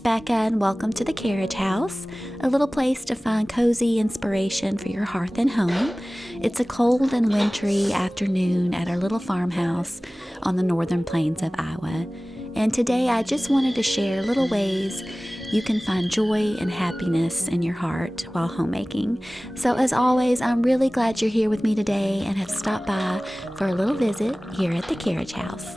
it's Bekah and welcome to the Carriage House, a little place to find cozy inspiration for your hearth and home. It's a cold and wintry afternoon at our little farmhouse on the northern plains of Iowa. And today I just wanted to share little ways you can find joy and happiness in your heart while homemaking. So as always, I'm really glad you're here with me today and have stopped by for a little visit here at the Carriage House.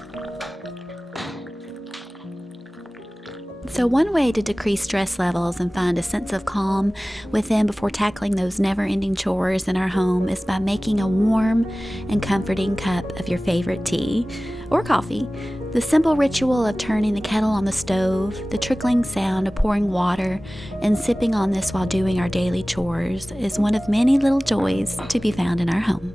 So one way to decrease stress levels and find a sense of calm within before tackling those never-ending chores in our home is by making a warm and comforting cup of your favorite tea or coffee. The simple ritual of turning the kettle on the stove, the trickling sound of pouring water, and sipping on this while doing our daily chores is one of many little joys to be found in our home.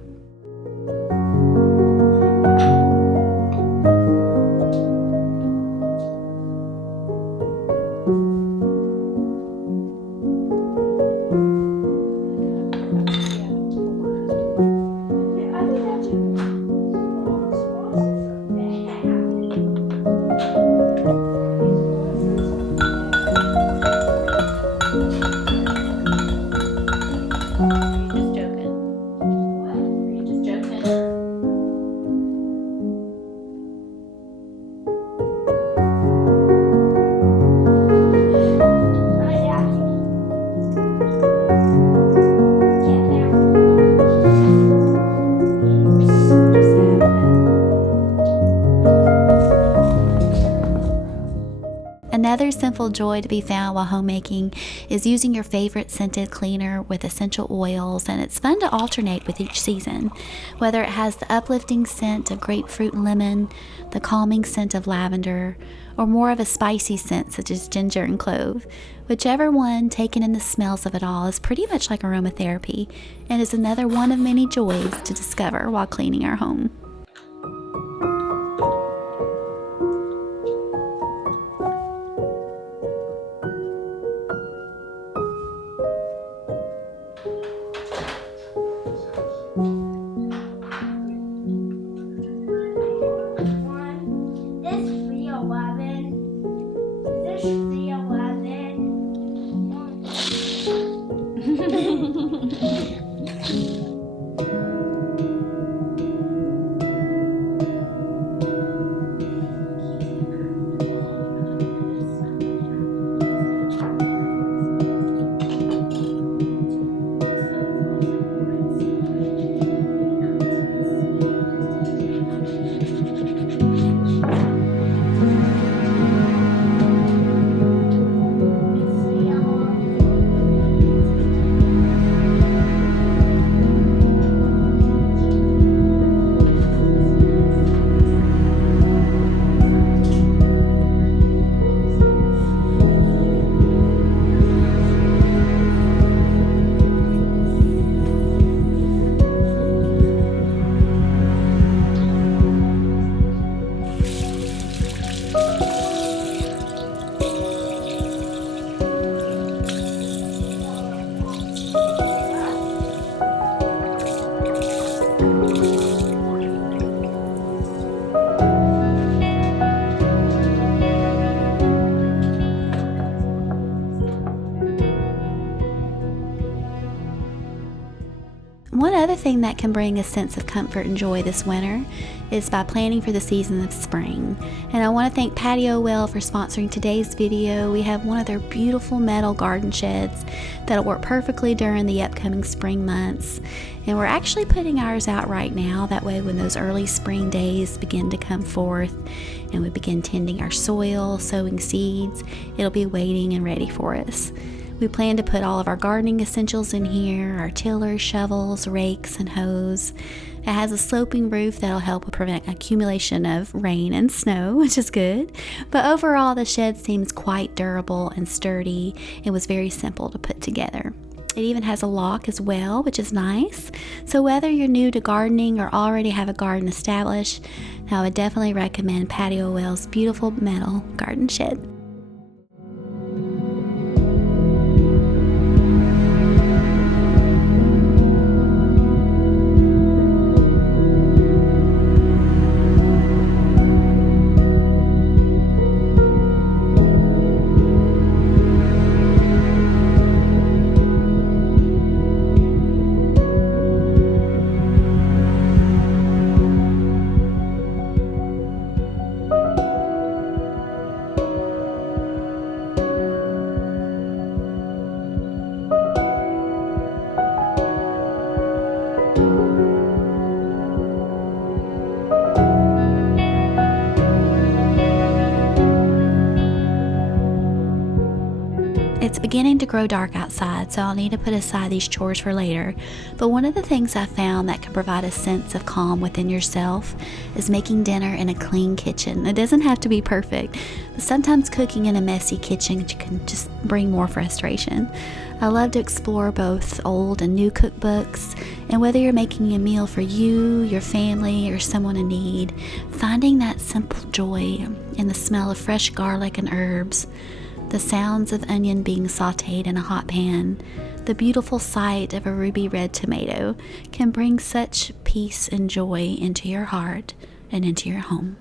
Another simple joy to be found while homemaking is using your favorite scented cleaner with essential oils, and it's fun to alternate with each season. Whether it has the uplifting scent of grapefruit and lemon, the calming scent of lavender, or more of a spicy scent such as ginger and clove. Whichever one, taken in the smells of it all, is pretty much like aromatherapy and is another one of many joys to discover while cleaning our home. One other thing that can bring a sense of comfort and joy this winter is by planning for the season of spring. And I want to thank Patio Well for sponsoring today's video. We have one of their beautiful metal garden sheds that'll work perfectly during the upcoming spring months. And we're actually putting ours out right now. That way when those early spring days begin to come forth and we begin tending our soil, sowing seeds, it'll be waiting and ready for us. We plan to put all of our gardening essentials in here, our tillers, shovels, rakes, and hoes. It has a sloping roof that'll help prevent accumulation of rain and snow, which is good. But overall, the shed seems quite durable and sturdy. It was very simple to put together. It even has a lock as well, which is nice. So whether you're new to gardening or already have a garden established, I would definitely recommend Patio Well's beautiful metal garden shed. It's beginning to grow dark outside, so I'll need to put aside these chores for later. But one of the things I found that can provide a sense of calm within yourself is making dinner in a clean kitchen. It doesn't have to be perfect, but sometimes cooking in a messy kitchen can just bring more frustration. I love to explore both old and new cookbooks, and whether you're making a meal for you, your family, or someone in need, finding that simple joy in the smell of fresh garlic and herbs, the sounds of onion being sautéed in a hot pan, the beautiful sight of a ruby red tomato can bring such peace and joy into your heart and into your home.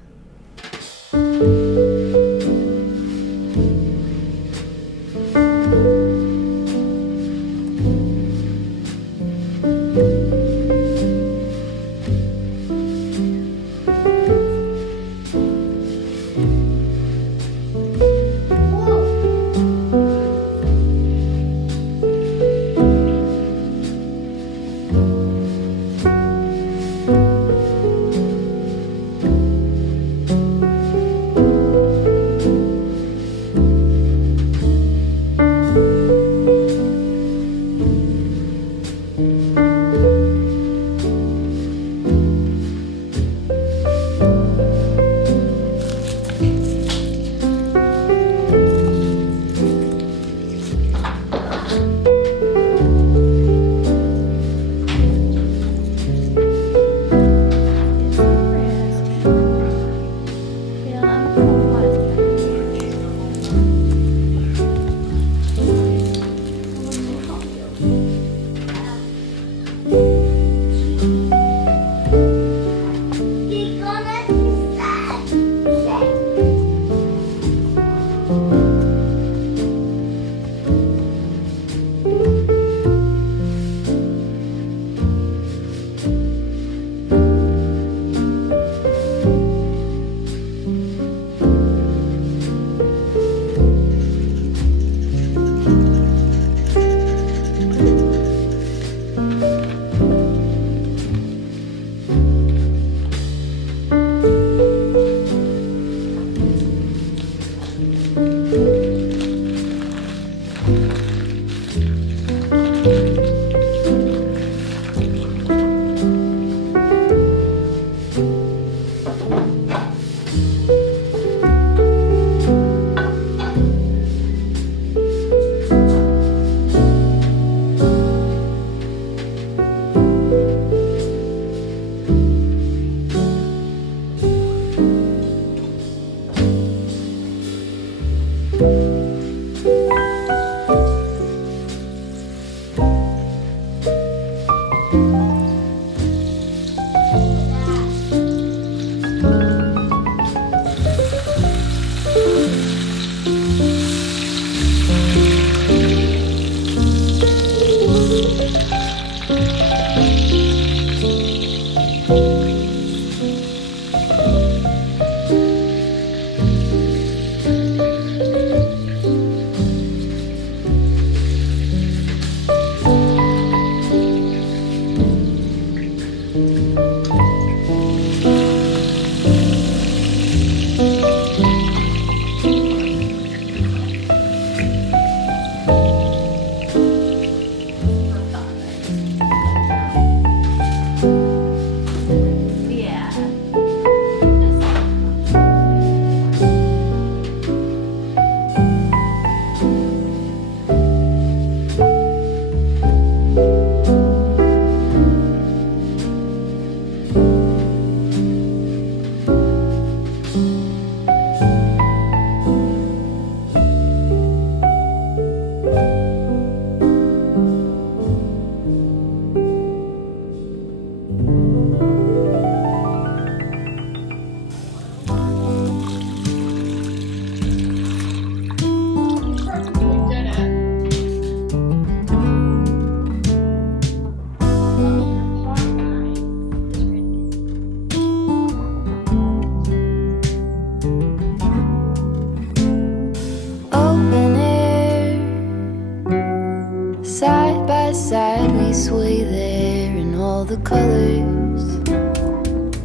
sway there in all the colors.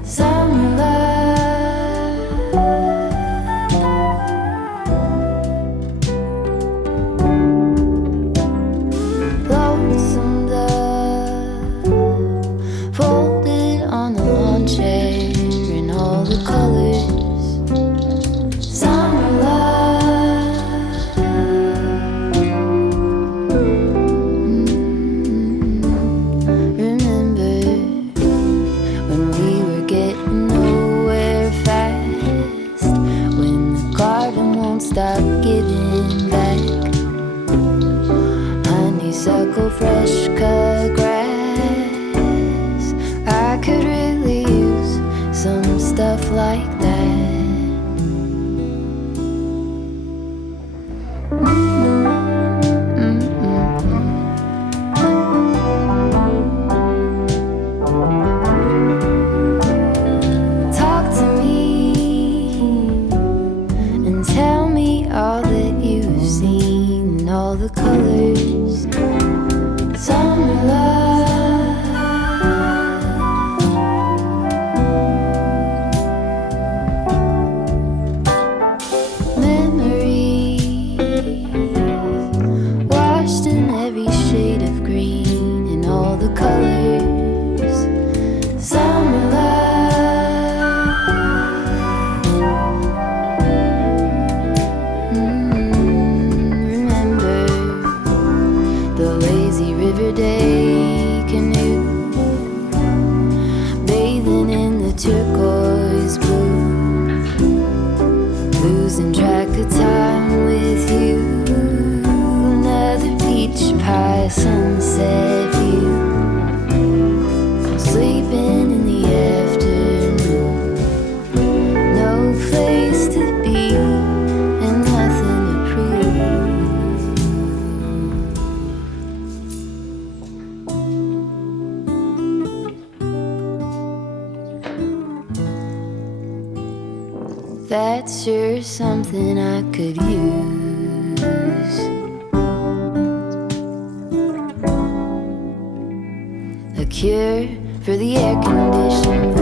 Sunlight, Talk to me and tell me all that you've seen, all the colors, summer love. Memories washed in every shade of green and all the colors, summer love. Remember the lazy river day canoe, bathing in the turquoise blue, losing track of time with you. Another peach pie sunset view, sleeping in the afternoon. No place to be and nothing to prove. That's sure something I could use. A cure for the air-conditioned